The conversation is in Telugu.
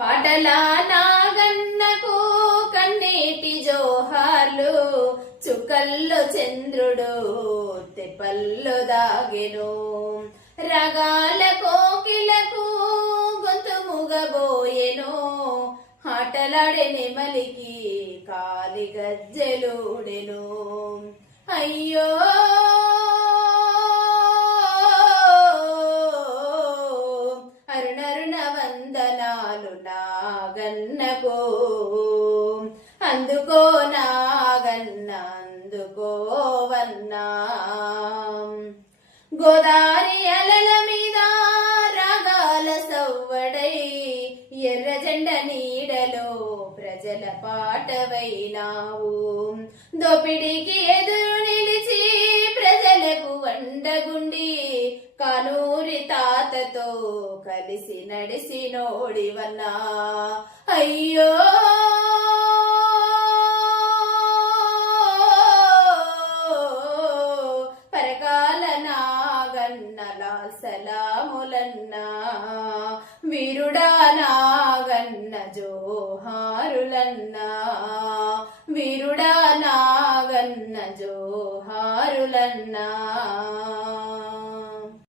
పాటల నాగన్నకు కన్నీటి జోహార్లు, చుక్కల్లో చంద్రుడు తెప్పల్లో దాగెను. రగాల కోకిలకు గొంతు ముగబోయెను, ఆటలాడే నెమలికి కాలి గజ్జెలుడెను. అయ్యో అరుణరుణ వందనాలు నాగన్నకో, అందుకో నాగన్న అందుకోవన్నా. గోదారి అలల మీద రాగాల సవ్వడై, ఎర్ర జెండ నీడలో ప్రజల పాటవైనావు. దోపిడికి ఎదురు నిలిచి ప్రజలకు వండగుండి, కానూరి తాతతో కలిసి నడిసి నోడివన్నా. అయ్యో పరకాల నాగన్న లాల్ సలాములన్నా, వీరుడా నాగన్న జోహారులన్నా, వీరుడా నాగన్న జోహారులన్నా.